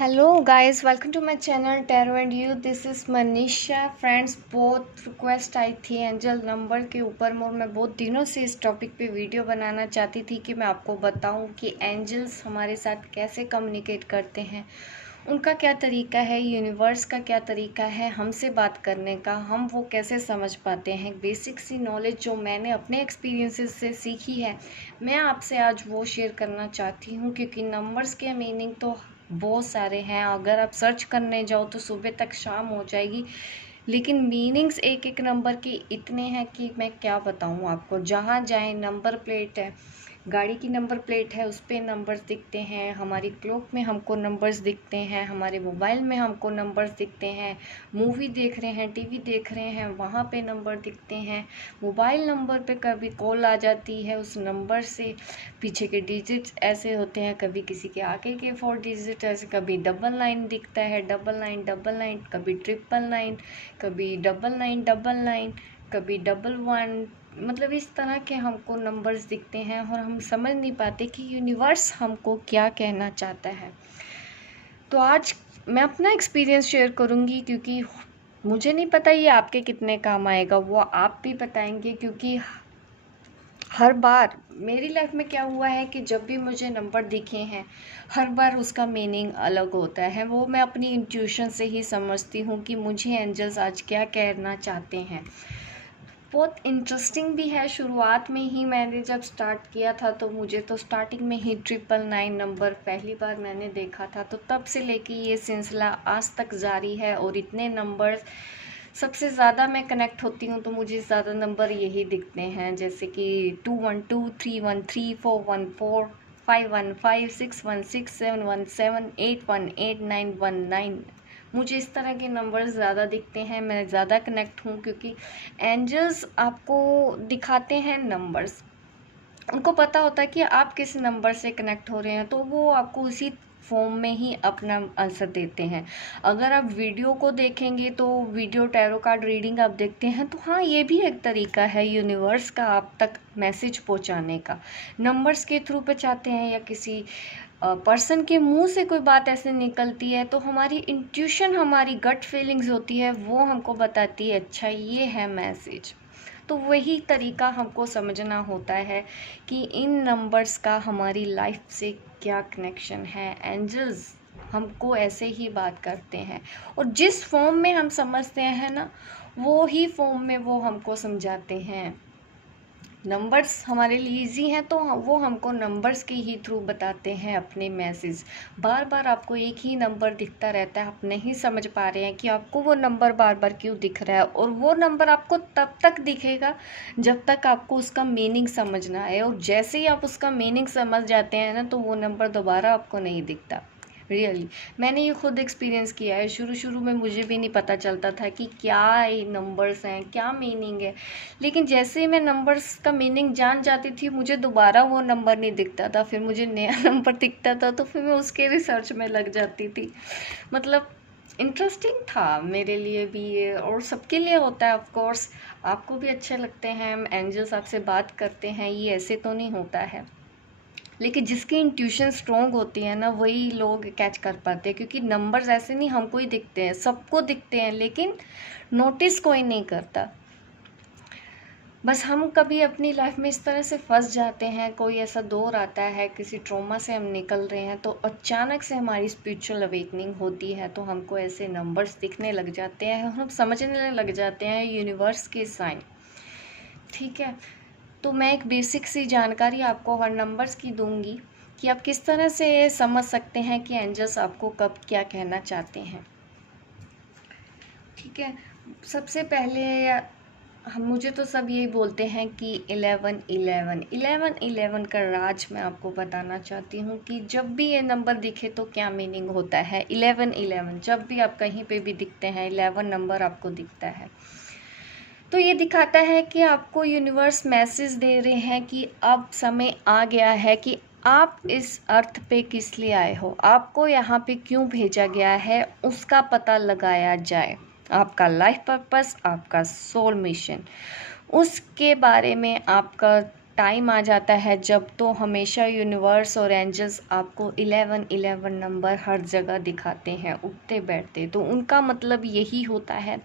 Hello guys, welcome to my channel Tarot and You. This is Manisha. Friends, बहुत request आई थी angel number के ऊपर और मैं बहुत दिनों से इस टॉपिक पे वीडियो बनाना चाहती थी कि मैं आपको बताऊं कि एंजल्स हमारे साथ कैसे कम्युनिकेट करते हैं, उनका क्या तरीका है, यूनिवर्स का क्या तरीका है हमसे बात करने का, हम वो कैसे समझ पाते हैं। बेसिक सी नॉलेज जो मैंने अपने एक्सपीरियंसेस से सीखी है मैं आपसे आज वो शेयर करना चाहती हूँ, क्योंकि नंबर्स के मीनिंग तो बहुत सारे हैं। अगर आप सर्च करने जाओ तो सुबह तक शाम हो जाएगी, लेकिन मीनिंग्स एक एक नंबर के इतने हैं कि मैं क्या बताऊँ आपको। जहाँ जाएं नंबर प्लेट है, गाड़ी की नंबर प्लेट है, उस पर नंबर्स दिखते हैं, हमारी क्लॉक में हमको नंबर्स दिखते हैं, हमारे मोबाइल में हमको नंबर्स दिखते हैं, मूवी देख रहे हैं, टीवी देख रहे हैं, वहाँ पे नंबर दिखते हैं। मोबाइल नंबर पे कभी कॉल आ जाती है, उस नंबर से पीछे के डिजिट्स ऐसे होते हैं, कभी किसी के आगे के 4 डिजिट ऐसे, कभी डबल नाइन दिखता है, डबल नाइन, कभी ट्रिपल नाइन, कभी डबल नाइन, कभी डबल वन। मतलब इस तरह के हमको नंबर्स दिखते हैं और हम समझ नहीं पाते कि यूनिवर्स हमको क्या कहना चाहता है। तो आज मैं अपना एक्सपीरियंस शेयर करूँगी, क्योंकि मुझे नहीं पता ये आपके कितने काम आएगा, वो आप भी बताएंगे। क्योंकि हर बार मेरी लाइफ में क्या हुआ है कि जब भी मुझे नंबर दिखे हैं हर बार उसका मीनिंग अलग होता है। वो मैं अपनी इंट्यूशन से ही समझती हूँ कि मुझे एंजल्स आज क्या कहना चाहते हैं। बहुत इंटरेस्टिंग भी है। शुरुआत में ही मैंने जब स्टार्ट किया था तो मुझे तो स्टार्टिंग में ही 999 नंबर पहली बार मैंने देखा था, तो तब से लेके ये सिलसिला आज तक जारी है। और इतने नंबर्स सबसे ज़्यादा मैं कनेक्ट होती हूँ तो मुझे ज़्यादा नंबर यही दिखते हैं, जैसे कि 212, 313, 414, 515, 616, 717, 818, 919। मुझे इस तरह के नंबर ज़्यादा दिखते हैं, मैं ज़्यादा कनेक्ट हूँ, क्योंकि एंजल्स आपको दिखाते हैं नंबर्स। उनको पता होता है कि आप किस नंबर से कनेक्ट हो रहे हैं, तो वो आपको उसी फॉर्म में ही अपना आंसर देते हैं। अगर आप वीडियो को देखेंगे तो वीडियो टैरो कार्ड रीडिंग आप देखते हैं, तो हाँ ये भी एक तरीका है यूनिवर्स का आप तक मैसेज पहुंचाने का। नंबर्स के थ्रू पहुंचाते हैं या किसी पर्सन के मुंह से कोई बात ऐसे निकलती है तो हमारी इंट्यूशन, हमारी गट फीलिंग्स होती है, वो हमको बताती है अच्छा ये है मैसेज। तो वही तरीका हमको समझना होता है कि इन नंबर्स का हमारी लाइफ से क्या कनेक्शन है। एंजल्स हमको ऐसे ही बात करते हैं और जिस फॉर्म में हम समझते हैं ना, वो ही फॉर्म में वो हमको समझाते हैं। नंबर्स हमारे लिए इजी हैं तो वो हमको नंबर्स के ही थ्रू बताते हैं अपने मैसेज। बार बार आपको एक ही नंबर दिखता रहता है, आप नहीं समझ पा रहे हैं कि आपको वो नंबर बार बार क्यों दिख रहा है, और वो नंबर आपको तब तक दिखेगा जब तक आपको उसका मीनिंग समझ ना आए। और जैसे ही आप उसका मीनिंग समझ जाते हैं ना, तो वो नंबर दोबारा आपको नहीं दिखता। रियली मैंने ये खुद एक्सपीरियंस किया है। शुरू शुरू में मुझे भी नहीं पता चलता था कि क्या ये नंबर्स हैं, क्या मीनिंग है। लेकिन जैसे ही मैं नंबर्स का मीनिंग जान जाती थी, मुझे दोबारा वो नंबर नहीं दिखता था, फिर मुझे नया नंबर दिखता था, तो फिर मैं उसके रिसर्च में लग जाती थी। मतलब इंटरेस्टिंग था मेरे लिए भी ये, और सबके लिए होता है ऑफ कोर्स। आपको भी अच्छे लगते हैं एंजल्स आपसे बात करते हैं, ये ऐसे तो नहीं होता है। लेकिन जिसकी इंट्यूशन स्ट्रॉन्ग होती है ना, वही लोग कैच कर पाते हैं। क्योंकि नंबर्स ऐसे नहीं हमको ही दिखते हैं, सबको दिखते हैं, लेकिन नोटिस कोई नहीं करता। बस हम कभी अपनी लाइफ में इस तरह से फंस जाते हैं, कोई ऐसा दौर आता है, किसी ट्रॉमा से हम निकल रहे हैं, तो अचानक से हमारी स्पिरिचुअल अवेकनिंग होती है, तो हमको ऐसे नंबर्स दिखने लग जाते हैं, हम समझने लग जाते हैं यूनिवर्स के साइन। ठीक है, तो मैं एक बेसिक सी जानकारी आपको हर नंबर्स की दूंगी कि आप किस तरह से समझ सकते हैं कि एंजल्स आपको कब क्या कहना चाहते हैं। ठीक है, सबसे पहले हम मुझे तो सब यही बोलते हैं कि 11 का राज मैं आपको बताना चाहती हूँ कि जब भी ये नंबर दिखे तो क्या मीनिंग होता है। 11 जब भी आप कहीं पे भी दिखते हैं, 11 नंबर आपको दिखता है, तो ये दिखाता है कि आपको यूनिवर्स मैसेज दे रहे हैं कि अब समय आ गया है कि आप इस अर्थ पे किस लिए आए हो, आपको यहाँ पे क्यों भेजा गया है, उसका पता लगाया जाए। आपका लाइफ पर्पस, आपका सोल मिशन, उसके बारे में आपका टाइम आ जाता है जब, तो हमेशा यूनिवर्स और एंजल्स आपको 1111 नंबर हर जगह दिखाते हैं उठते बैठते। तो उनका मतलब यही होता है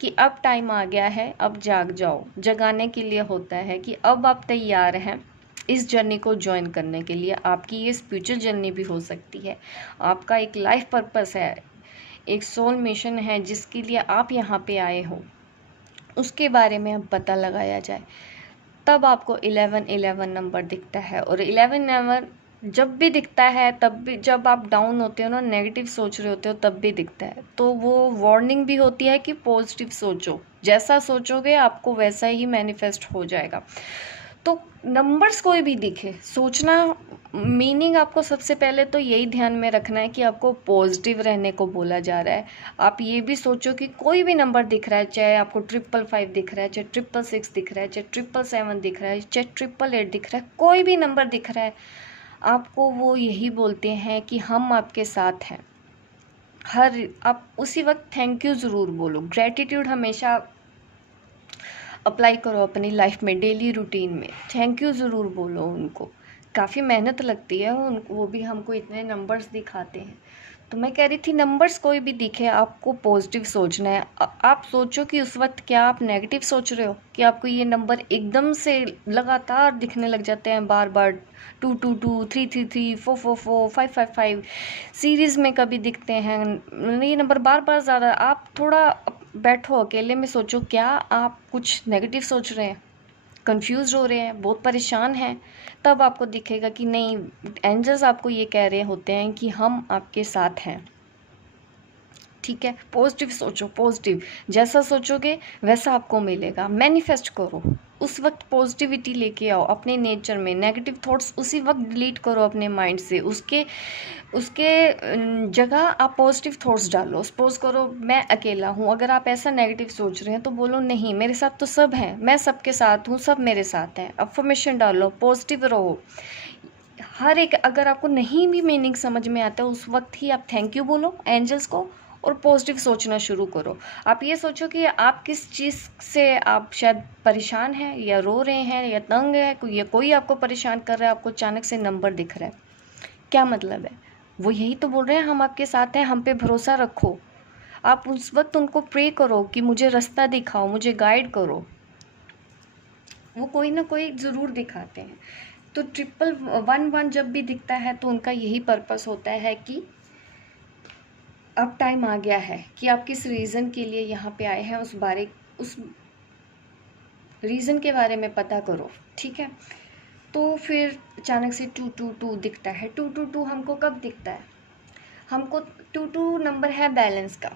कि अब टाइम आ गया है, अब जाग जाओ। जगाने के लिए होता है कि अब आप तैयार हैं इस जर्नी को ज्वाइन करने के लिए। आपकी ये स्पिरिचुअल जर्नी भी हो सकती है, आपका एक लाइफ पर्पस है, एक सोल मिशन है जिसके लिए आप यहाँ पे आए हो, उसके बारे में अब पता लगाया जाए। तब आपको 1111 नंबर दिखता है। और 11 नंबर जब भी दिखता है तब भी, जब आप डाउन होते हो ना, नेगेटिव सोच रहे होते हो, तब भी दिखता है। तो वो वार्निंग भी होती है कि पॉजिटिव सोचो, जैसा सोचोगे आपको वैसा ही मैनिफेस्ट हो जाएगा। तो नंबर्स कोई भी दिखे, सोचना मीनिंग आपको सबसे पहले तो यही ध्यान में रखना है कि आपको पॉजिटिव रहने को बोला जा रहा है। आप ये भी सोचो कि कोई भी नंबर दिख रहा है, चाहे आपको 555 दिख रहा है, चाहे 666 दिख रहा है, चाहे 777 दिख रहा है, चाहे 888 दिख रहा है, कोई भी नंबर दिख रहा है, आपको वो यही बोलते हैं कि हम आपके साथ हैं। आप उसी वक्त थैंक यू ज़रूर बोलो, ग्रेटिट्यूड हमेशा अप्लाई करो अपनी लाइफ में, डेली रूटीन में थैंक यू ज़रूर बोलो उनको। काफ़ी मेहनत लगती है वो भी हमको इतने नंबर्स दिखाते हैं। तो मैं कह रही थी नंबर्स कोई भी दिखे आपको पॉजिटिव सोचना है। आप सोचो कि उस वक्त क्या आप नेगेटिव सोच रहे हो, कि आपको ये नंबर एकदम से लगातार दिखने लग जाते हैं बार बार, 222, 333, 444, 555 सीरीज़ में कभी दिखते हैं ये नंबर बार बार ज़्यादा। आप थोड़ा बैठो अकेले में, सोचो क्या आप कुछ नेगेटिव सोच रहे हैं, कंफ्यूज हो रहे हैं, बहुत परेशान हैं, तब आपको दिखेगा कि नहीं, एंजल्स आपको ये कह रहे होते हैं कि हम आपके साथ हैं। ठीक है, पॉजिटिव सोचो, पॉजिटिव जैसा सोचोगे वैसा आपको मिलेगा। मैनिफेस्ट करो, उस वक्त पॉजिटिविटी लेके आओ अपने नेचर में। नेगेटिव थॉट्स उसी वक्त डिलीट करो अपने माइंड से, उसके जगह आप पॉजिटिव थॉट्स डालो। सपोज करो मैं अकेला हूँ, अगर आप ऐसा नेगेटिव सोच रहे हैं तो बोलो नहीं, मेरे साथ तो सब हैं, मैं सबके साथ हूँ, सब मेरे साथ हैं। अफर्मेशन डालो, पॉजिटिव रहो। हर एक, अगर आपको नहीं भी मीनिंग समझ में आता है उस वक्त ही आप थैंक यू बोलो एंजल्स को और पॉजिटिव सोचना शुरू करो। आप ये सोचो कि आप किस चीज़ से आप शायद परेशान हैं, या रो रहे हैं, या तंग है, या कोई आपको परेशान कर रहा है, आपको अचानक से नंबर दिख रहा है, क्या मतलब है? वो यही तो बोल रहे हैं हम आपके साथ हैं, हम पे भरोसा रखो। आप उस वक्त उनको प्रे करो कि मुझे रास्ता दिखाओ, मुझे गाइड करो। वो कोई ना कोई ज़रूर दिखाते हैं। तो 1111 जब भी दिखता है तो उनका यही पर्पस होता है कि अब टाइम आ गया है कि आप किस रीज़न के लिए यहाँ पे आए हैं, उस रीज़न के बारे में पता करो। ठीक है, तो फिर अचानक से 222 दिखता है। 222 हमको कब दिखता है? हमको 22 नंबर है बैलेंस का।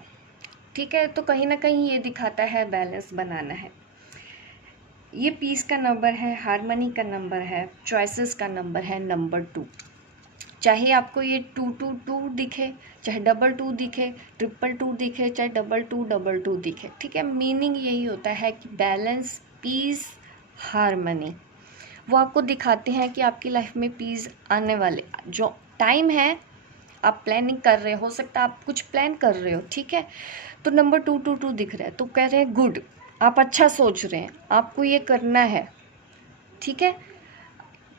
ठीक है, तो कहीं ना कहीं ये दिखाता है बैलेंस बनाना है। ये पीस का नंबर है, हारमनी का नंबर है, चॉइसेस का नंबर है, नंबर 2। चाहे आपको ये 222 दिखे, चाहे 22 दिखे, 222 दिखे, चाहे 2222 दिखे, ठीक है, मीनिंग यही होता है कि बैलेंस, पीस, हारमनी। वो आपको दिखाते हैं कि आपकी लाइफ में पीस आने वाले जो टाइम है, आप प्लानिंग कर रहे हो सकता है आप कुछ प्लान कर रहे हो। ठीक है, तो नंबर 222 दिख रहा है तो कह रहे हैं गुड, आप अच्छा सोच रहे हैं, आपको ये करना है। ठीक है,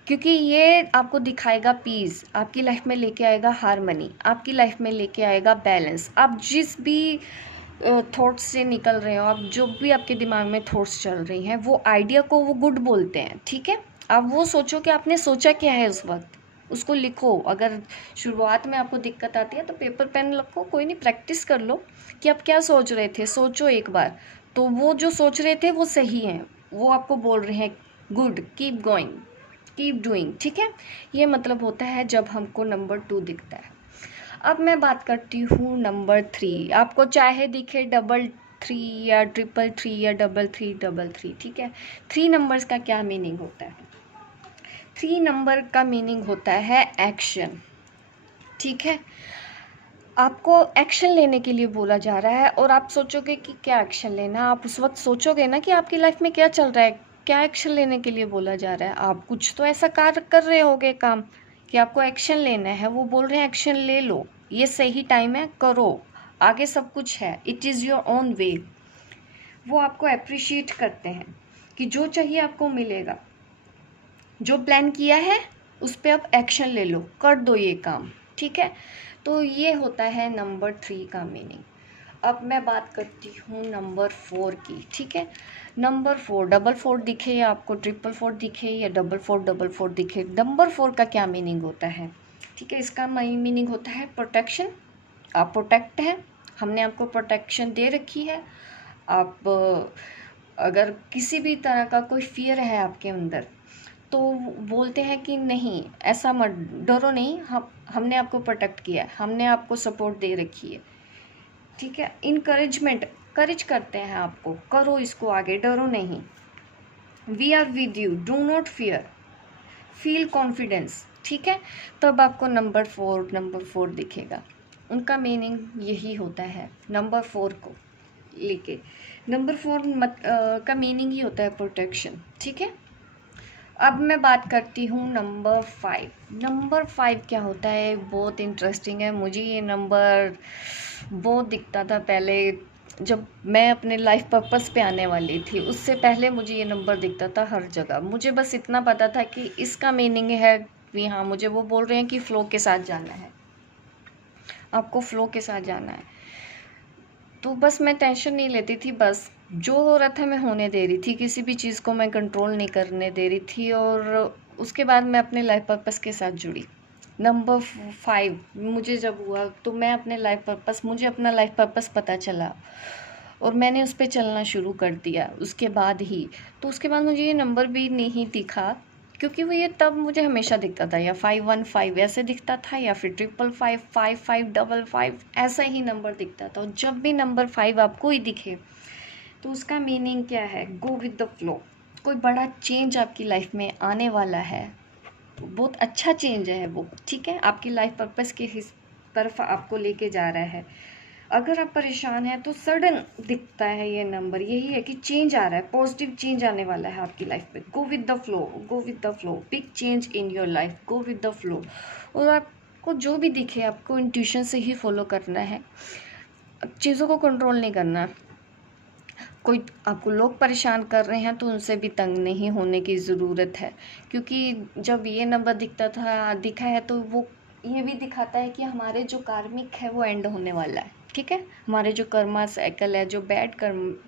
क्योंकि ये आपको दिखाएगा पीस, आपकी लाइफ में लेके आएगा हारमनी, आपकी लाइफ में लेके आएगा बैलेंस। आप जिस भी थॉट्स से निकल रहे हो, आप जो भी आपके दिमाग में थॉट्स चल रही हैं, वो आइडिया को वो गुड बोलते हैं। ठीक है, आप वो सोचो कि आपने सोचा क्या है उस वक्त, उसको लिखो। अगर शुरुआत में आपको दिक्कत आती है तो पेपर पेन रखो, कोई नहीं, प्रैक्टिस कर लो कि आप क्या सोच रहे थे, सोचो एक बार। तो वो जो सोच रहे थे वो सही हैं, वो आपको बोल रहे हैं good, keep going, keep doing. ठीक है, ये मतलब होता है जब हमको नंबर 2 दिखता है। अब मैं बात करती हूँ नंबर 3। आपको चाहे दिखे 333 या 333 या 3333। ठीक है, 3 नंबर्स का क्या मीनिंग होता है? 3 नंबर का मीनिंग होता है एक्शन। ठीक है, आपको एक्शन लेने के लिए बोला जा रहा है और आप सोचोगे कि क्या एक्शन लेना। आप उस वक्त सोचोगे ना कि आपकी लाइफ में क्या चल रहा है, क्या एक्शन लेने के लिए बोला जा रहा है। आप कुछ तो ऐसा कार्य कर रहे होगे, काम, कि आपको एक्शन लेना है। वो बोल रहे हैं एक्शन ले लो, ये सही टाइम है, करो, आगे सब कुछ है, it is your own way. वो आपको अप्रिशिएट करते हैं कि जो चाहिए आपको मिलेगा। जो प्लान किया है उस पर अब एक्शन ले लो, कर दो ये काम, ठीक है। तो ये होता है नंबर 3 का मीनिंग। अब मैं बात करती हूँ नंबर 4 की, ठीक है। नंबर 4, 4 दिखे या आपको 4 दिखे या 4 दिखे, नंबर 4 का क्या मीनिंग होता है, ठीक है। इसका मीनिंग होता है प्रोटेक्शन। आप प्रोटेक्ट हैं, हमने आपको प्रोटेक्शन दे रखी है। आप अगर किसी भी तरह का कोई फियर है आपके अंदर तो बोलते हैं कि नहीं ऐसा मत, डरो नहीं, हमने आपको प्रोटेक्ट किया है, हमने आपको सपोर्ट दे रखी है, ठीक है। इनकरेजमेंट, करेज करते हैं आपको, करो इसको आगे, डरो नहीं। We are with you, do not fear, feel confidence, ठीक है। तब आपको नंबर 4 दिखेगा। उनका मीनिंग यही होता है नंबर 4 को लेके। नंबर 4 का मीनिंग ही होता है प्रोटेक्शन, ठीक है। अब मैं बात करती हूँ नंबर 5। नंबर 5 क्या होता है, बहुत इंटरेस्टिंग है। मुझे ये नंबर बहुत दिखता था पहले, जब मैं अपने लाइफ पर्पस पे आने वाली थी उससे पहले मुझे ये नंबर दिखता था हर जगह। मुझे बस इतना पता था कि इसका मीनिंग है कि हाँ, मुझे वो बोल रहे हैं कि फ़्लो के साथ जाना है, आपको फ़्लो के साथ जाना है। तो बस मैं टेंशन नहीं लेती थी, बस जो हो रहा था मैं होने दे रही थी, किसी भी चीज़ को मैं कंट्रोल नहीं करने दे रही थी। और उसके बाद मैं अपने लाइफ पर्पस के साथ जुड़ी। नंबर 5 मुझे जब हुआ तो मैं अपने मुझे अपना लाइफ पर्पस पता चला और मैंने उस पर चलना शुरू कर दिया उसके बाद ही। तो उसके बाद मुझे ये नंबर भी नहीं दिखा, क्योंकि वो ये तब मुझे हमेशा दिखता था, या 515 ऐसे दिखता था, या फिर 555 5555 ऐसा ही नंबर दिखता था। और जब भी नंबर 5 आपको ही दिखे तो उसका मीनिंग क्या है, गो विद द फ्लो। कोई बड़ा चेंज आपकी लाइफ में आने वाला है, बहुत अच्छा चेंज है वो, ठीक है। आपकी लाइफ पर्पस के तरफ आपको लेके जा रहा है। अगर आप परेशान हैं तो सडन दिखता है ये नंबर, यही है कि चेंज आ रहा है, पॉजिटिव चेंज आने वाला है आपकी लाइफ में। Go with the flow, go with the flow, big change in your life, go with the flow. और आपको जो भी दिखे आपको इंट्यूशन से ही फॉलो करना है, चीज़ों को कंट्रोल नहीं करना। कोई आपको लोग परेशान कर रहे हैं तो उनसे भी तंग नहीं होने की ज़रूरत है, क्योंकि जब ये नंबर दिखा है तो वो ये भी दिखाता है कि हमारे जो कार्मिक है वो एंड होने वाला है, ठीक है। हमारे जो कर्मा साइकिल है, जो बैड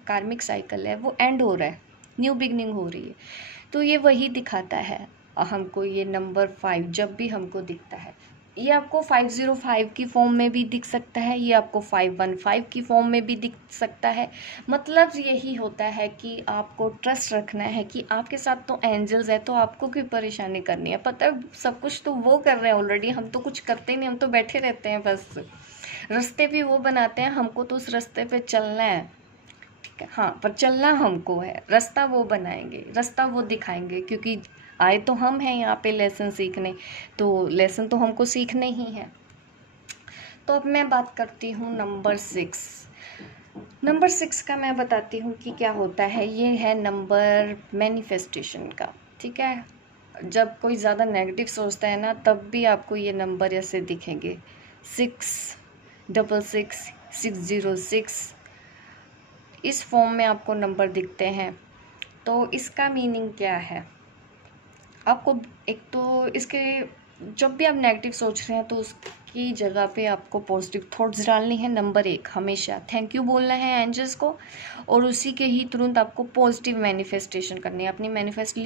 कार्मिक साइकिल है वो एंड हो रहा है, न्यू बिगनिंग हो रही है। तो ये वही दिखाता है हमको, ये नंबर 5 जब भी हमको दिखता है। ये आपको 505 की फॉर्म में भी दिख सकता है, ये आपको 515 की फॉर्म में भी दिख सकता है। मतलब यही होता है कि आपको ट्रस्ट रखना है कि आपके साथ तो एंजल्स है, तो आपको क्यों परेशानी करनी है। पता है सब कुछ तो वो कर रहे हैं ऑलरेडी, हम तो कुछ करते नहीं, हम तो बैठे रहते हैं बस। रास्ते भी वो बनाते हैं, हमको तो उस रास्ते पे चलना है, ठीक है। हाँ, पर चलना हमको है, रास्ता वो बनाएंगे, रास्ता वो दिखाएंगे, क्योंकि आए तो हम हैं यहाँ पे लेसन सीखने, तो लेसन तो हमको सीखने ही है। तो अब मैं बात करती हूँ नंबर 6। नंबर 6 का मैं बताती हूँ कि क्या होता है। ये है नंबर मैनिफेस्टेशन का, ठीक है। जब कोई ज़्यादा नेगेटिव सोचता है ना, तब भी आपको ये नंबर ऐसे दिखेंगे, 666 606, इस फॉर्म में आपको नंबर दिखते हैं। तो इसका मीनिंग क्या है, आपको एक तो इसके, जब भी आप नेगेटिव सोच रहे हैं तो उसकी जगह पे आपको पॉजिटिव थॉट्स डालनी है। नंबर 1 हमेशा थैंक यू बोलना है एंजल्स को, और उसी के ही तुरंत आपको पॉजिटिव मैनिफेस्टेशन करनी है। अपनी मैनिफेस्ट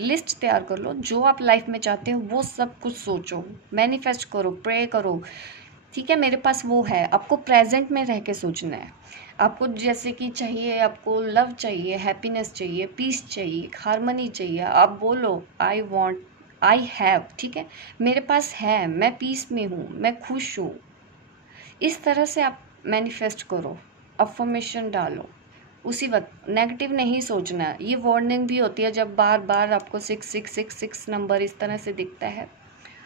लिस्ट तैयार कर लो, जो आप लाइफ में चाहते हो वो सब कुछ सोचो, मैनिफेस्ट करो, प्रे करो, ठीक है। मेरे पास वो है, आपको प्रेजेंट में रह के सोचना है। आपको जैसे कि चाहिए, आपको लव चाहिए, हैप्पीनेस चाहिए, पीस चाहिए, हारमनी चाहिए, आप बोलो आई वॉन्ट, आई हैव, ठीक है। मेरे पास है, मैं पीस में हूँ, मैं खुश हूँ। इस तरह से आप मैनिफेस्ट करो, अफर्मेशन डालो। उसी वक्त नेगेटिव नहीं सोचना। ये वार्निंग भी होती है जब बार बार आपको 6666 नंबर इस तरह से दिखता है,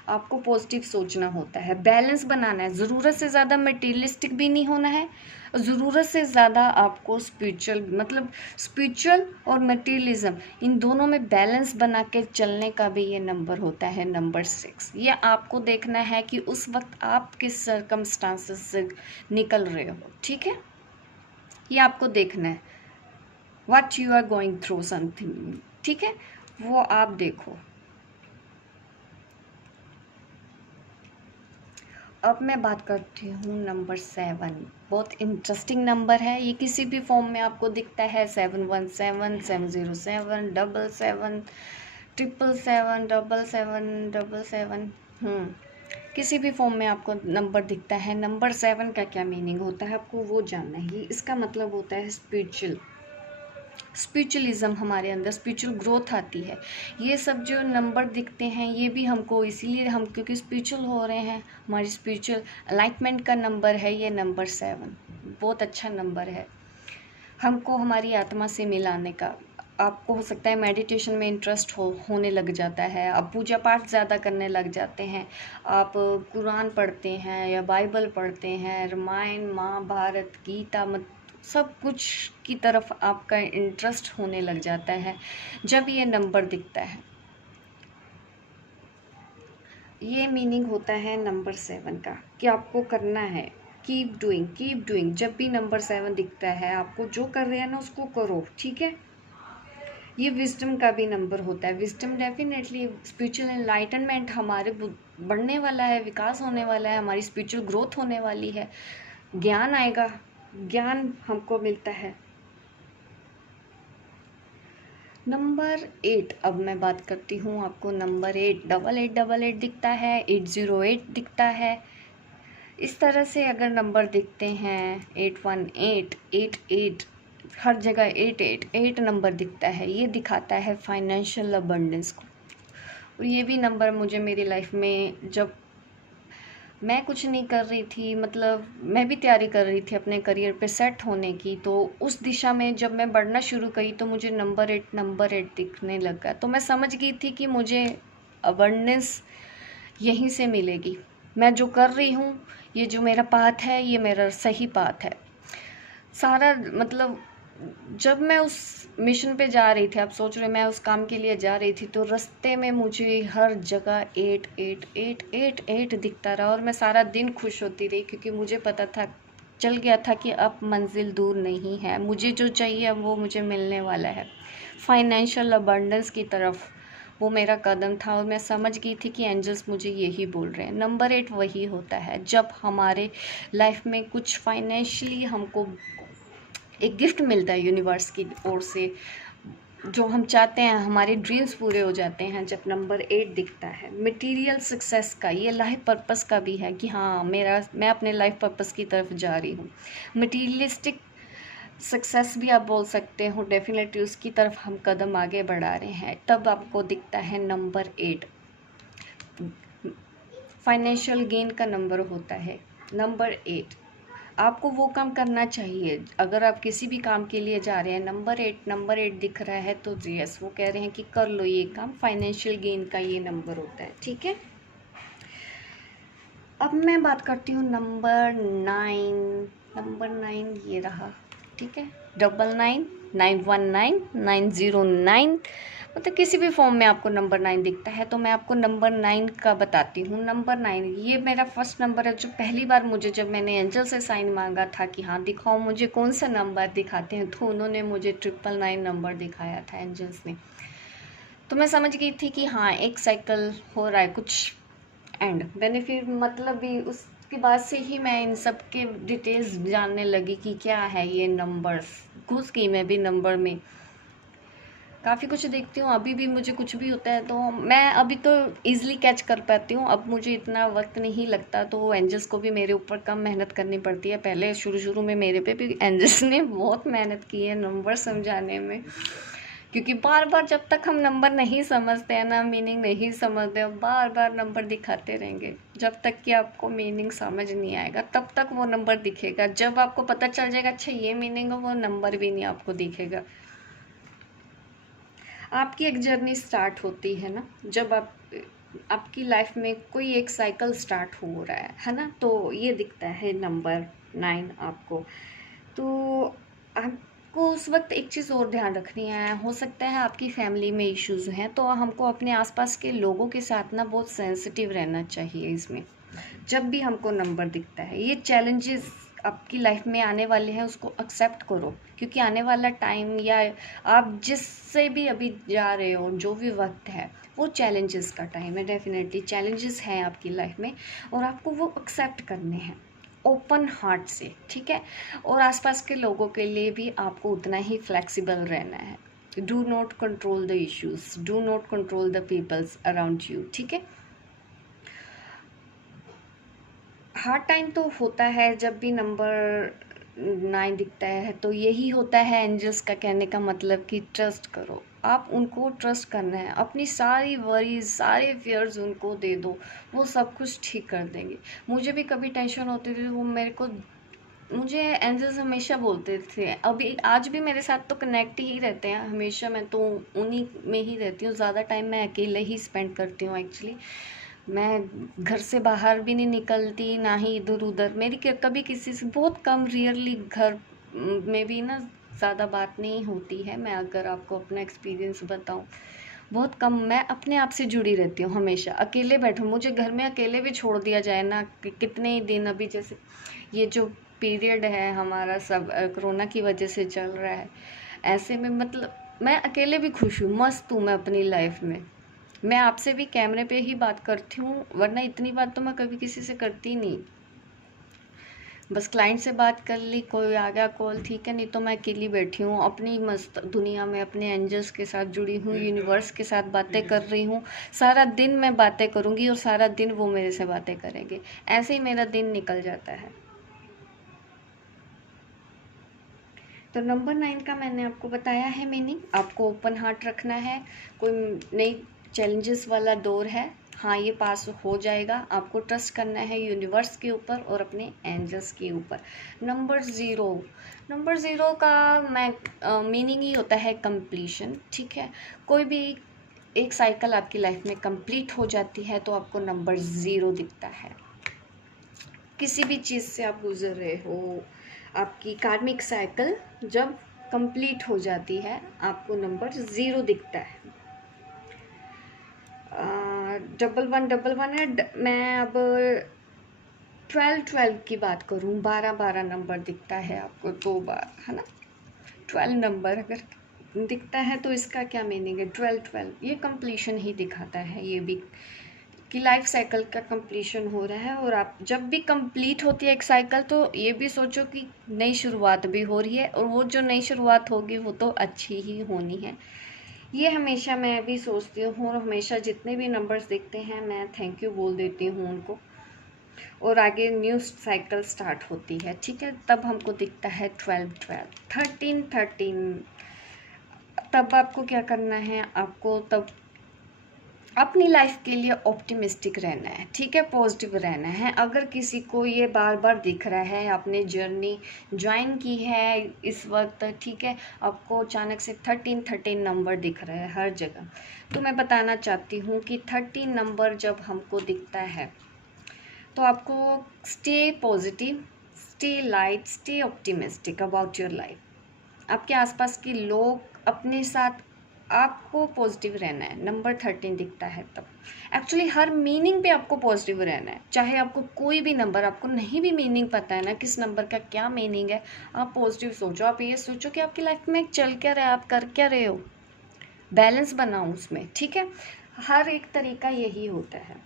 आपको पॉजिटिव सोचना होता है, बैलेंस बनाना है। ज़रूरत से ज़्यादा मटेरियलिस्टिक भी नहीं होना है, ज़रूरत से ज़्यादा आपको स्पिरिचुअल और मटेरियलिज्म, इन दोनों में बैलेंस बना के चलने का भी ये नंबर होता है, नंबर 6। ये आपको देखना है कि उस वक्त आप किस सर्कमस्टांसेस से निकल रहे हो, ठीक है। ये आपको देखना है, what you are going through something, ठीक है, वो आप देखो। अब मैं बात करती हूँ नंबर 7। बहुत इंटरेस्टिंग नंबर है ये। किसी भी फॉर्म में आपको दिखता है 717, 707, 77, 777, 777। किसी भी फॉर्म में आपको नंबर दिखता है। नंबर 7 का क्या मीनिंग होता है आपको वो जानना है। इसका मतलब होता है स्पिरिचुअलिज्म, हमारे अंदर स्पिरिचुअल ग्रोथ आती है। ये सब जो नंबर दिखते हैं ये भी हमको इसीलिए, हम क्योंकि स्पिरिचुअल हो रहे हैं, हमारी स्पिरिचुअल अलाइटमेंट का नंबर है ये नंबर 7। बहुत अच्छा नंबर है हमको हमारी आत्मा से मिलाने का। आपको हो सकता है मेडिटेशन में इंटरेस्ट होने लग जाता है, आप पूजा पाठ ज़्यादा करने लग जाते हैं, आप कुरान पढ़ते हैं या बाइबल पढ़ते हैं, रामायण महाभारत गीता सब कुछ की तरफ आपका इंटरेस्ट होने लग जाता है जब ये नंबर दिखता है। ये मीनिंग होता है नंबर 7 का कि आपको करना है। Keep doing. जब भी नंबर 7 दिखता है आपको जो कर रहे हैं ना उसको करो, ठीक है। ये विजडम का भी नंबर होता है। विजडम डेफिनेटली स्पिरिचुअल एनलाइटनमेंट हमारे बढ़ने वाला है, विकास होने वाला है, हमारी स्पिरिचुअल ग्रोथ होने वाली है, ज्ञान आएगा, ज्ञान हमको मिलता है। नंबर 8, अब मैं बात करती हूँ आपको नंबर 8। 8888 दिखता है, 808 दिखता है। इस तरह से अगर नंबर दिखते हैं 818, 88, हर जगह 888 नंबर दिखता है, ये दिखाता है फाइनेंशियल अबंडेंस को। और ये भी नंबर मुझे मेरी लाइफ में, जब मैं कुछ नहीं कर रही थी, मतलब मैं भी तैयारी कर रही थी अपने करियर पे सेट होने की, तो उस दिशा में जब मैं बढ़ना शुरू करी तो मुझे नंबर 8 दिखने लगा। तो मैं समझ गई थी कि मुझे अबंडेंस यहीं से मिलेगी। मैं जो कर रही हूँ, ये जो मेरा पाथ है, ये मेरा सही पाथ है सारा। मतलब जब मैं उस मिशन पे जा रही थी, आप सोच रहे मैं उस काम के लिए जा रही थी, तो रास्ते में मुझे हर जगह 8 दिखता रहा और मैं सारा दिन खुश होती रही, क्योंकि मुझे पता था, चल गया था कि अब मंजिल दूर नहीं है, मुझे जो चाहिए अब वो मुझे मिलने वाला है। फाइनेंशियल अबंडेंस की तरफ वो मेरा कदम था और मैं समझ गई थी कि एंजल्स मुझे यही बोल रहे हैं। नंबर 8 वही होता है जब हमारे लाइफ में कुछ फाइनेंशियली हमको एक गिफ्ट मिलता है यूनिवर्स की ओर से, जो हम चाहते हैं, हमारे ड्रीम्स पूरे हो जाते हैं जब नंबर 8 दिखता है। मटेरियल सक्सेस का, ये लाइफ पर्पस का भी है कि हाँ मैं अपने लाइफ पर्पस की तरफ जा रही हूँ। मटीरियलिस्टिक सक्सेस भी आप बोल सकते हो, डेफिनेटली उसकी तरफ हम कदम आगे बढ़ा रहे हैं। तब आपको दिखता है नंबर 8। फाइनेंशियल गेन का नंबर होता है नंबर 8। आपको वो काम करना चाहिए। अगर आप किसी भी काम के लिए जा रहे हैं, नंबर 8 दिख रहा है, तो यस, वो कह रहे हैं कि कर लो ये काम। फाइनेंशियल गेन का ये नंबर होता है, ठीक है। अब मैं बात करती हूँ नंबर 9 ये रहा, ठीक है। 99, 919, 909, मतलब किसी भी फॉर्म में आपको नंबर 9 दिखता है तो मैं आपको नंबर 9 का बताती हूँ। नंबर 9 ये मेरा फर्स्ट नंबर है, जो पहली बार मुझे, जब मैंने एंजल से साइन मांगा था कि हाँ दिखाओ मुझे कौन सा नंबर दिखाते हैं, तो उन्होंने मुझे 999 नंबर दिखाया था एंजल्स ने। तो मैं समझ गई थी कि हाँ एक साइकिल हो रहा है कुछ एंड। मैंने फिर मतलब भी उसके बाद से ही मैं इन सब के डिटेल्स जानने लगी कि क्या है ये नंबर्स। घुस गई मैं भी नंबर में, काफ़ी कुछ देखती हूँ। अभी भी मुझे कुछ भी होता है तो मैं अभी तो ईज़िली कैच कर पाती हूँ, अब मुझे इतना वक्त नहीं लगता। तो एंजल्स को भी मेरे ऊपर कम मेहनत करनी पड़ती है। पहले शुरू में मेरे पे भी एंजल्स ने बहुत मेहनत की है नंबर समझाने में, क्योंकि बार बार जब तक हम नंबर नहीं समझते हैं ना, मीनिंग नहीं समझते, बार बार नंबर दिखाते रहेंगे जब तक कि आपको मीनिंग समझ नहीं आएगा, तब तक वो नंबर दिखेगा। जब आपको पता चल जाएगा अच्छा ये मीनिंग है, वो नंबर भी नहीं आपको दिखेगा। आपकी एक जर्नी स्टार्ट होती है ना, जब आपकी लाइफ में कोई एक साइकिल स्टार्ट हो रहा है ना, तो ये दिखता है नंबर 9 आपको। तो आपको उस वक्त एक चीज़ और ध्यान रखनी है, हो सकता है आपकी फैमिली में इश्यूज़ हैं, तो हमको अपने आसपास के लोगों के साथ ना बहुत सेंसिटिव रहना चाहिए इसमें। जब भी हमको नंबर दिखता है, ये चैलेंजेस आपकी लाइफ में आने वाले हैं उसको एक्सेप्ट करो, क्योंकि आने वाला टाइम या आप जिससे भी अभी जा रहे हो, जो भी वक्त है, वो चैलेंजेस का टाइम है। डेफिनेटली चैलेंजेस हैं आपकी लाइफ में और आपको वो एक्सेप्ट करने हैं ओपन हार्ट से, ठीक है। और आसपास के लोगों के लिए भी आपको उतना ही फ्लेक्सिबल रहना है। Do not control the issues, do not control the peoples around you, ठीक है। हार्ड टाइम तो होता है जब भी नंबर 9 दिखता है, तो यही होता है एंजल्स का कहने का मतलब कि ट्रस्ट करो। आप उनको ट्रस्ट करना है, अपनी सारी वरीज सारे फियर्स उनको दे दो, वो सब कुछ ठीक कर देंगे। मुझे भी कभी टेंशन होती थी, वो मुझे एंजल्स हमेशा बोलते थे, अभी आज भी मेरे साथ तो कनेक्ट ही रहते हैं हमेशा। मैं तो उन्हीं में ही रहती हूँ, ज़्यादा टाइम मैं अकेले ही स्पेंड करती हूँ एक्चुअली। मैं घर से बाहर भी नहीं निकलती, ना ही इधर उधर। मेरी कभी किसी से बहुत कम, रियरली घर में भी ना ज़्यादा बात नहीं होती है। मैं अगर आपको अपना एक्सपीरियंस बताऊँ, बहुत कम मैं अपने आप से जुड़ी रहती हूँ हमेशा। अकेले बैठूँ, मुझे घर में अकेले भी छोड़ दिया जाए ना कितने ही दिन, अभी जैसे ये जो पीरियड है हमारा सब कोरोना की वजह से चल रहा है, ऐसे में मतलब मैं अकेले भी खुश हूँ, मस्त हूँ मैं अपनी लाइफ में। मैं आपसे भी कैमरे पे ही बात करती हूँ, वरना इतनी बात तो मैं कभी किसी से करती नहीं। बस क्लाइंट से बात कर ली, कोई आ गया कॉल, ठीक है, नहीं तो मैं अकेली बैठी हूँ अपनी मस्त दुनिया में, अपने एंजल्स के साथ जुड़ी हूँ, यूनिवर्स के साथ बातें कर रही हूँ। सारा दिन मैं बातें करूँगी और सारा दिन वो मेरे से बातें करेंगे, ऐसे ही मेरा दिन निकल जाता है। तो नंबर 9 का मैंने आपको बताया है मीनिंग। आपको ओपन हार्ट रखना है। कोई नई चैलेंजेस वाला दौर है, हाँ ये पास हो जाएगा। आपको ट्रस्ट करना है यूनिवर्स के ऊपर और अपने एंजल्स के ऊपर। नंबर 0, नंबर 0 का मैं मीनिंग ही होता है कंप्लीशन, ठीक है। कोई भी एक साइकिल आपकी लाइफ में कंप्लीट हो जाती है तो आपको नंबर 0 दिखता है। किसी भी चीज़ से आप गुजर रहे हो, आपकी कार्मिक साइकिल जब कंप्लीट हो जाती है आपको नंबर 0 दिखता है। 1111 है। मैं अब 12 की बात करूँ, 12 नंबर दिखता है आपको 2 बार, है ना। 12 नंबर अगर दिखता है तो इसका क्या मीनिंग है? 12 ये कंप्लीशन ही दिखाता है, ये भी कि लाइफ साइकिल का कंप्लीशन हो रहा है। और आप जब भी कंप्लीट होती है एक साइकिल, तो ये भी सोचो कि नई शुरुआत भी हो रही है, और वो जो नई शुरुआत होगी वो तो अच्छी ही होनी है। ये हमेशा मैं भी सोचती हूँ, और हमेशा जितने भी नंबर्स दिखते हैं मैं थैंक यू बोल देती हूँ उनको, और आगे न्यू साइकिल स्टार्ट होती है, ठीक है। तब हमको दिखता है 13। तब आपको क्या करना है? आपको तब अपनी लाइफ के लिए ऑप्टिमिस्टिक रहना है, ठीक है, पॉजिटिव रहना है। अगर किसी को ये बार बार दिख रहा है, आपने जर्नी ज्वाइन की है इस वक्त, ठीक है, आपको अचानक से 13 नंबर दिख रहा है हर जगह, तो मैं बताना चाहती हूँ कि 13 नंबर जब हमको दिखता है तो आपको stay positive, stay light, stay optimistic about your life. आपके आसपास के लोग, अपने साथ आपको पॉजिटिव रहना है। नंबर 13 दिखता है तब एक्चुअली हर मीनिंग पे आपको पॉजिटिव रहना है। चाहे आपको कोई भी नंबर, आपको नहीं भी मीनिंग पता है ना किस नंबर का क्या मीनिंग है, आप पॉजिटिव सोचो। आप ये सोचो कि आपकी लाइफ में चल क्या रहा है, आप कर क्या रहे हो, बैलेंस बनाओ उसमें, ठीक है। हर एक तरीका यही होता है।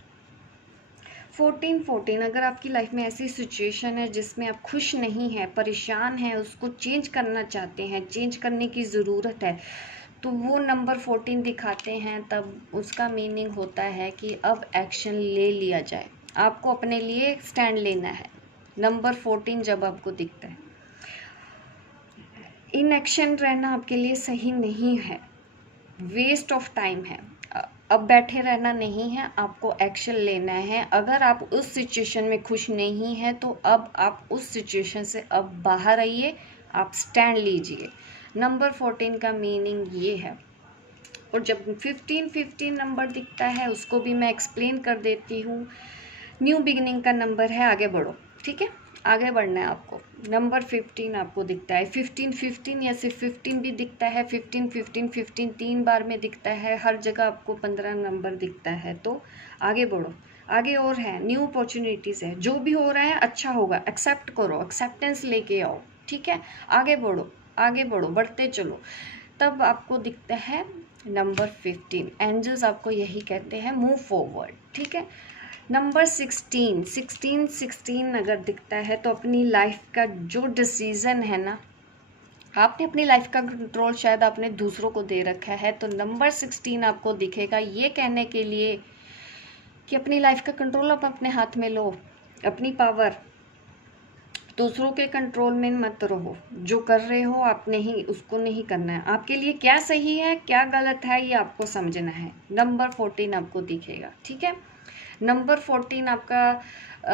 14 अगर आपकी लाइफ में ऐसी सिचुएशन है जिसमें आप खुश नहीं हैं, परेशान हैं, उसको चेंज करना चाहते हैं, चेंज करने की ज़रूरत है, तो वो नंबर 14 दिखाते हैं। तब उसका मीनिंग होता है कि अब एक्शन ले लिया जाए, आपको अपने लिए स्टैंड लेना है। नंबर 14 जब आपको दिखता है, इनएक्शन रहना आपके लिए सही नहीं है, वेस्ट ऑफ टाइम है। अब बैठे रहना नहीं है, आपको एक्शन लेना है। अगर आप उस सिचुएशन में खुश नहीं हैं तो अब आप उस सिचुएशन से अब बाहर आइए, आप स्टैंड लीजिए। नंबर 14 का मीनिंग ये है। और जब 15 नंबर दिखता है उसको भी मैं एक्सप्लेन कर देती हूँ। न्यू बिगिनिंग का नंबर है, आगे बढ़ो, ठीक है, आगे बढ़ना है आपको। नंबर 15 आपको दिखता है, 15 या सिर्फ 15 भी दिखता है, 15 3 बार में दिखता है, हर जगह आपको 15 नंबर दिखता है, तो आगे बढ़ो। आगे और है, न्यू अपॉर्चुनिटीज़ है, जो भी हो रहा है अच्छा होगा, एक्सेप्ट करो, एक्सेप्टेंस लेके आओ, ठीक है। आगे बढ़ो, आगे बढ़ो, बढ़ते चलो। तब आपको दिखता है नंबर 15, एंजल्स आपको यही कहते हैं, मूव फॉरवर्ड, ठीक है। नंबर 16 अगर दिखता है तो अपनी लाइफ का जो डिसीज़न है ना, आपने अपनी लाइफ का कंट्रोल शायद आपने दूसरों को दे रखा है, तो नंबर 16 आपको दिखेगा ये कहने के लिए कि अपनी लाइफ का कंट्रोल आप अपने हाथ में लो, अपनी पावर, दूसरों के कंट्रोल में मत रहो। जो कर रहे हो आप नहीं, उसको नहीं करना है। आपके लिए क्या सही है क्या गलत है ये आपको समझना है। नंबर 14 आपको दिखेगा, ठीक है। नंबर 14 आपका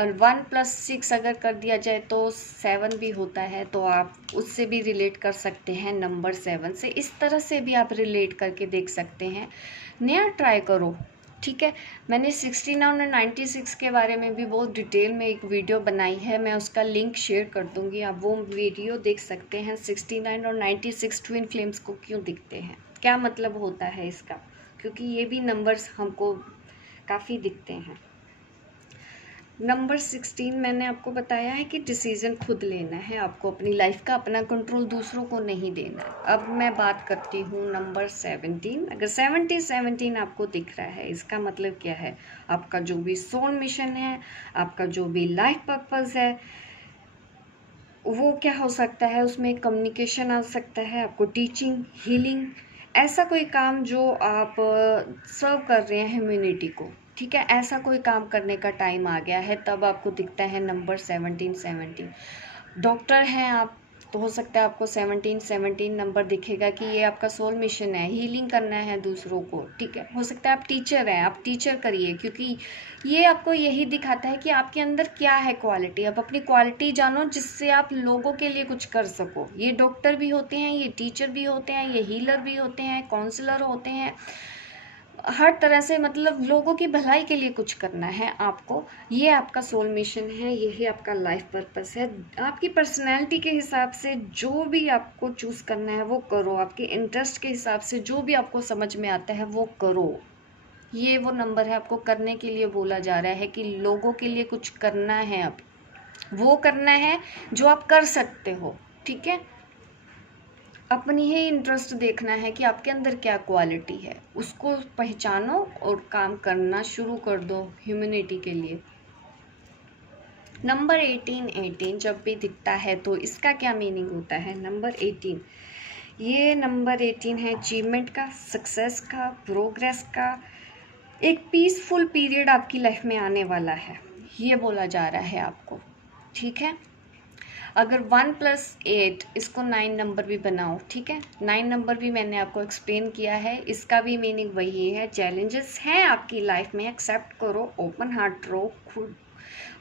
1+6 अगर कर दिया जाए तो 7 भी होता है, तो आप उससे भी रिलेट कर सकते हैं नंबर 7 से। इस तरह से भी आप रिलेट करके देख सकते हैं। नया ट्राई करो, ठीक है। मैंने 69 और 96 के बारे में भी बहुत डिटेल में एक वीडियो बनाई है, मैं उसका लिंक शेयर कर दूंगी, आप वो वीडियो देख सकते हैं। 69 और 96 ट्विन फ्लेम्स को क्यों दिखते हैं, क्या मतलब होता है इसका, क्योंकि ये भी नंबर्स हमको काफ़ी दिखते हैं। नंबर 16 मैंने आपको बताया है कि डिसीज़न खुद लेना है आपको, अपनी लाइफ का अपना कंट्रोल दूसरों को नहीं देना। अब मैं बात करती हूँ नंबर 17। अगर 17 आपको दिख रहा है, इसका मतलब क्या है, आपका जो भी सोल मिशन है, आपका जो भी लाइफ पर्पस है, वो क्या हो सकता है, उसमें कम्युनिकेशन आ सकता है, आपको टीचिंग, हीलिंग, ऐसा कोई काम जो आप सर्व कर रहे हैं ह्यूमैनिटी को, ठीक है, ऐसा कोई काम करने का टाइम आ गया है, तब आपको दिखता है नंबर 17। डॉक्टर हैं आप, तो हो सकता है आपको 17 नंबर दिखेगा कि ये आपका सोल मिशन है, हीलिंग करना है दूसरों को, ठीक है। हो सकता है आप टीचर हैं, आप टीचर करिए, क्योंकि ये आपको यही दिखाता है कि आपके अंदर क्या है क्वालिटी। आप अपनी क्वालिटी जानो जिससे आप लोगों के लिए कुछ कर सको। ये डॉक्टर भी होते हैं, ये टीचर भी होते हैं, ये हीलर भी होते हैं, काउंसलर होते हैं, हर तरह से मतलब लोगों की भलाई के लिए कुछ करना है आपको। ये आपका सोल मिशन है, यही आपका लाइफ पर्पस है। आपकी पर्सनैलिटी के हिसाब से जो भी आपको चूज़ करना है वो करो, आपके इंटरेस्ट के हिसाब से जो भी आपको समझ में आता है वो करो। ये वो नंबर है, आपको करने के लिए बोला जा रहा है कि लोगों के लिए कुछ करना है, अब वो करना है जो आप कर सकते हो, ठीक है। अपनी ही इंटरेस्ट देखना है कि आपके अंदर क्या क्वालिटी है, उसको पहचानो और काम करना शुरू कर दो ह्यूमैनिटी के लिए। नंबर 18 जब भी दिखता है तो इसका क्या मीनिंग होता है। नंबर 18, ये नंबर 18 है अचीवमेंट का, सक्सेस का, प्रोग्रेस का। एक पीसफुल पीरियड आपकी लाइफ में आने वाला है, ये बोला जा रहा है आपको, ठीक है। अगर 1+8 इसको 9 नंबर भी बनाओ, ठीक है। 9 नंबर भी मैंने आपको एक्सप्लेन किया है, इसका भी मीनिंग वही है। चैलेंजेस हैं आपकी लाइफ में, एक्सेप्ट करो, ओपन हार्ट रहो, खुद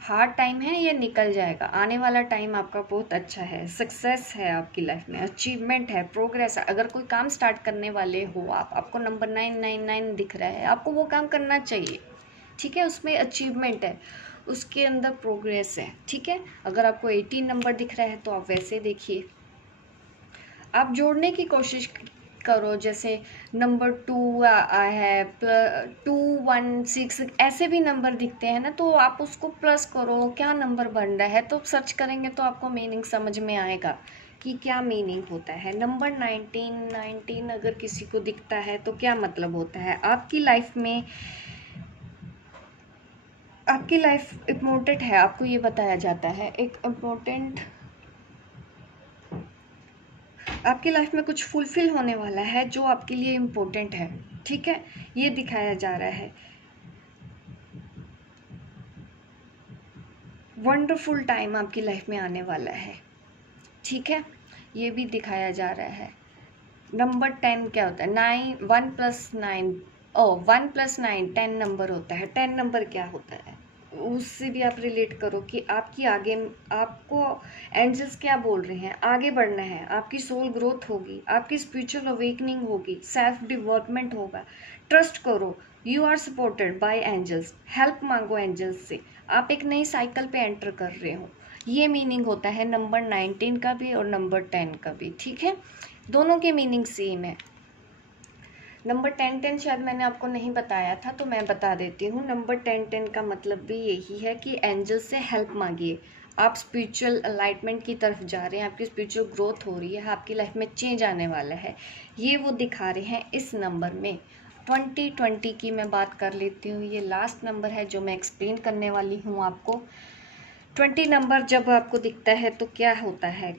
हार्ड टाइम है ये निकल जाएगा, आने वाला टाइम आपका बहुत अच्छा है। सक्सेस है आपकी लाइफ में, अचीवमेंट है, प्रोग्रेस है। अगर कोई काम स्टार्ट करने वाले हो आप, आपको नंबर 999 दिख रहा है, आपको वो काम करना चाहिए, ठीक है। उसमें अचीवमेंट है, उसके अंदर प्रोग्रेस है, ठीक है। अगर आपको 18 नंबर दिख रहा है तो आप वैसे देखिए, आप जोड़ने की कोशिश करो। जैसे नंबर 2 है, 216 ऐसे भी नंबर दिखते हैं ना, तो आप उसको प्लस करो, क्या नंबर बन रहा है, तो सर्च करेंगे तो आपको मीनिंग समझ में आएगा कि क्या मीनिंग होता है। नंबर 19 अगर किसी को दिखता है तो क्या मतलब होता है। आपकी लाइफ में, आपकी लाइफ इम्पोर्टेंट है, आपको ये बताया जाता है। एक इम्पोर्टेंट, आपकी लाइफ में कुछ फुलफिल होने वाला है जो आपके लिए इम्पोर्टेंट है, ठीक है, ये दिखाया जा रहा है। वंडरफुल टाइम आपकी लाइफ में आने वाला है, ठीक है, ये भी दिखाया जा रहा है। नंबर 10 क्या होता है, 1+9, 1+9 10 नंबर होता है। 10 नंबर क्या होता है, उससे भी आप रिलेट करो कि आपकी आगे, आपको एंजल्स क्या बोल रहे हैं, आगे बढ़ना है, आपकी सोल ग्रोथ होगी, आपकी स्पिरिचुअल अवेकनिंग होगी, सेल्फ डेवलपमेंट होगा। ट्रस्ट करो, you are supported by angels, help मांगो एंजल्स से, आप एक नई साइकिल पे एंटर कर रहे हो। ये मीनिंग होता है नंबर 19 का भी और नंबर 10 का भी, ठीक है, दोनों के मीनिंग सेम है। नंबर 10-10 शायद मैंने आपको नहीं बताया था, तो मैं बता देती हूँ। नंबर 10-10 का मतलब भी यही है कि एंजल से हेल्प मांगिए। आप स्पिरिचुअल अलाइटमेंट की तरफ जा रहे हैं, आपकी स्पिरिचुअल ग्रोथ हो रही है, आपकी लाइफ में चेंज आने वाला है, ये वो दिखा रहे हैं इस नंबर में। 2020 की मैं बात कर लेती हूँ, ये लास्ट नंबर है जो मैं एक्सप्लेन करने वाली हूँ आपको। 20 नंबर जब आपको दिखता है तो क्या होता है,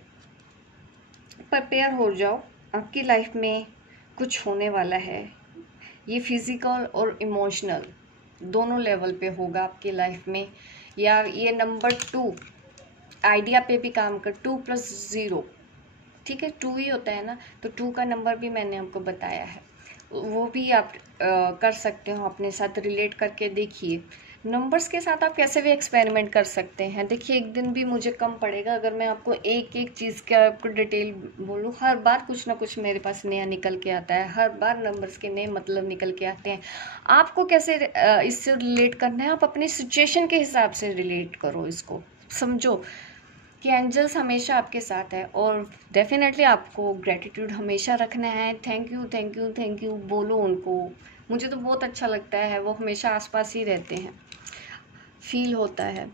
प्रिपेयर हो जाओ, आपकी लाइफ में कुछ होने वाला है। ये फिज़िकल और इमोशनल दोनों लेवल पे होगा आपकी लाइफ में। या ये नंबर 2 आइडिया पे भी काम कर, 2+0, ठीक है, 2 ही होता है ना, तो 2 का नंबर भी मैंने आपको बताया है, वो भी आप कर सकते हो, अपने साथ रिलेट करके देखिए। नंबर्स के साथ आप कैसे भी एक्सपेरिमेंट कर सकते हैं। देखिए, एक दिन भी मुझे कम पड़ेगा अगर मैं आपको एक एक चीज़ का आपको डिटेल बोलूँ। हर बार कुछ ना कुछ मेरे पास नया निकल के आता है, हर बार नंबर्स के नए मतलब निकल के आते हैं। आपको कैसे इससे रिलेट करना है, आप अपनी सिचुएशन के हिसाब से रिलेट करो, इसको समझो कि एंजल्स हमेशा आपके साथ है। और डेफिनेटली आपको ग्रेटिट्यूड हमेशा रखना है। Thank you thank you thank you बोलो उनको, मुझे तो बहुत अच्छा लगता है, वो हमेशा आसपास ही रहते हैं, फील होता है।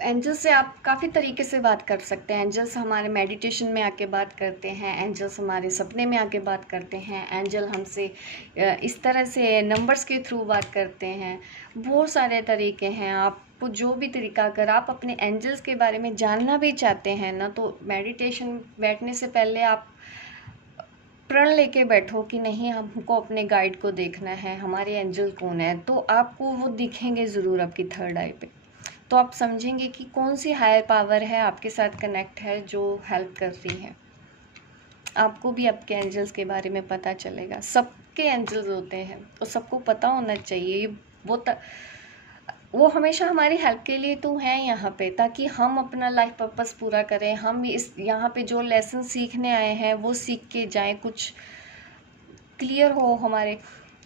एंजल्स से आप काफ़ी तरीके से बात कर सकते हैं। एंजल्स हमारे मेडिटेशन में आके बात करते हैं, एंजल्स हमारे सपने में आके बात करते हैं, एंजल हमसे इस तरह से नंबर्स के थ्रू बात करते हैं। बहुत सारे तरीके हैं, आपको जो भी तरीका, अगर आप अपने एंजल्स के बारे में जानना भी चाहते हैं ना, तो मेडिटेशन बैठने से पहले आप प्रण लेके बैठो कि नहीं, हमको अपने गाइड को देखना है, हमारे एंजल कौन है, तो आपको वो दिखेंगे ज़रूर आपकी थर्ड आई पे। तो आप समझेंगे कि कौन सी हायर पावर है आपके साथ कनेक्ट है जो हेल्प कर रही है। आपको भी आपके एंजल्स के बारे में पता चलेगा। सबके एंजल्स होते हैं तो सबको पता होना चाहिए। वो हमेशा हमारी हेल्प के लिए तो हैं यहाँ पे, ताकि हम अपना लाइफ पर्पस पूरा करें। हम इस यहाँ पे जो लेसन सीखने आए हैं वो सीख के जाएं, कुछ क्लियर हो हमारे।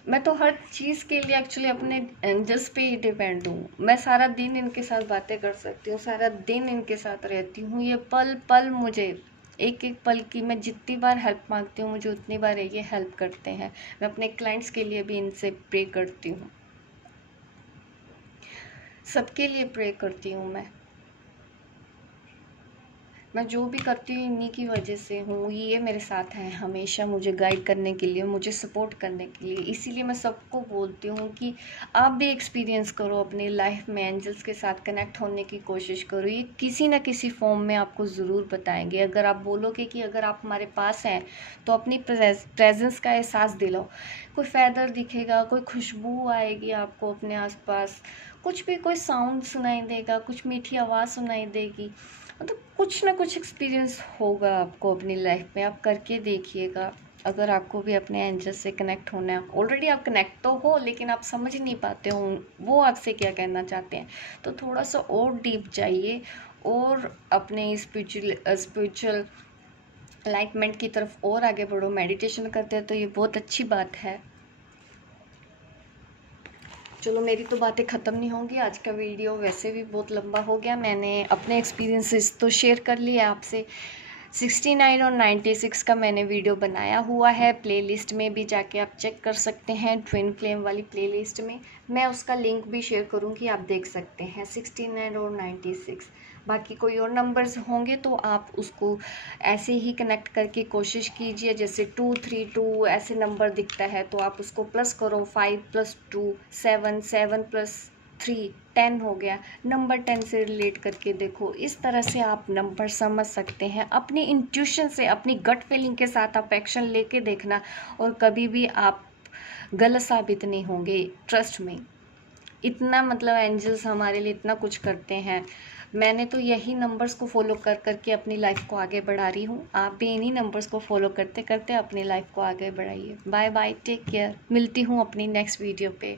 मैं तो हर चीज़ के लिए एक्चुअली अपने एंजल्स पे ही डिपेंड हूँ। मैं सारा दिन इनके साथ बातें कर सकती हूँ, सारा दिन इनके साथ रहती हूँ। ये पल पल मुझे, एक एक पल की मैं जितनी बार हेल्प मांगती हूँ, मुझे उतनी बार ये हेल्प करते हैं। मैं अपने क्लाइंट्स के लिए भी इनसे प्रे करती हूँ, सबके लिए प्रे करती हूँ। मैं जो भी करती हूँ इन्हीं की वजह से हूँ। ये मेरे साथ हैं हमेशा, मुझे गाइड करने के लिए, मुझे सपोर्ट करने के लिए। इसीलिए मैं सबको बोलती हूँ कि आप भी एक्सपीरियंस करो अपनी लाइफ में, एंजल्स के साथ कनेक्ट होने की कोशिश करो। ये किसी न किसी फॉर्म में आपको ज़रूर बताएंगे। अगर आप बोलोगे कि अगर आप हमारे पास हैं तो अपनी प्रेजेंस का एहसास दिलाओ। कोई फैदर दिखेगा, कोई खुशबू आएगी आपको अपने आसपास, कुछ भी, कोई साउंड सुनाई देगा, कुछ मीठी आवाज़ सुनाई देगी, मतलब कुछ ना कुछ एक्सपीरियंस होगा आपको अपनी लाइफ में। आप करके देखिएगा। अगर आपको भी अपने एंजल से कनेक्ट होना है, ऑलरेडी आप कनेक्ट तो हो लेकिन आप समझ नहीं पाते हो वो आपसे क्या कहना चाहते हैं, तो थोड़ा सा और डीप जाइए और अपने स्पिरिचुअल एनलाइटमेंट की तरफ और आगे बढ़ो। मेडिटेशन करते हैं तो ये बहुत अच्छी बात है। चलो, मेरी तो बातें ख़त्म नहीं होंगी। आज का वीडियो वैसे भी बहुत लंबा हो गया। मैंने अपने एक्सपीरियंसेस तो शेयर कर लिए आपसे। 69 और 96 का मैंने वीडियो बनाया हुआ है, प्लेलिस्ट में भी जाके आप चेक कर सकते हैं। ट्विन फ्लेम वाली प्लेलिस्ट में मैं उसका लिंक भी शेयर करूँगी, आप देख सकते हैं 69 और 96। बाकी कोई और नंबर्स होंगे तो आप उसको ऐसे ही कनेक्ट करके कोशिश कीजिए। जैसे 232 ऐसे नंबर दिखता है तो आप उसको प्लस करो, 5+2 7, 7+3 10 हो गया। नंबर 10 से रिलेट करके देखो। इस तरह से आप नंबर समझ सकते हैं। अपनी इंट्यूशन से, अपनी गट फीलिंग के साथ आप एक्शन लेके देखना और कभी भी आप गलत साबित नहीं होंगे। ट्रस्ट में, इतना मतलब एंजल्स हमारे लिए इतना कुछ करते हैं। मैंने तो यही नंबर्स को फॉलो कर करके अपनी लाइफ को आगे बढ़ा रही हूँ। आप भी इन्हीं नंबर्स को फॉलो करते करते अपनी लाइफ को आगे बढ़ाइए। Bye bye, take care. मिलती हूँ अपनी नेक्स्ट वीडियो पे।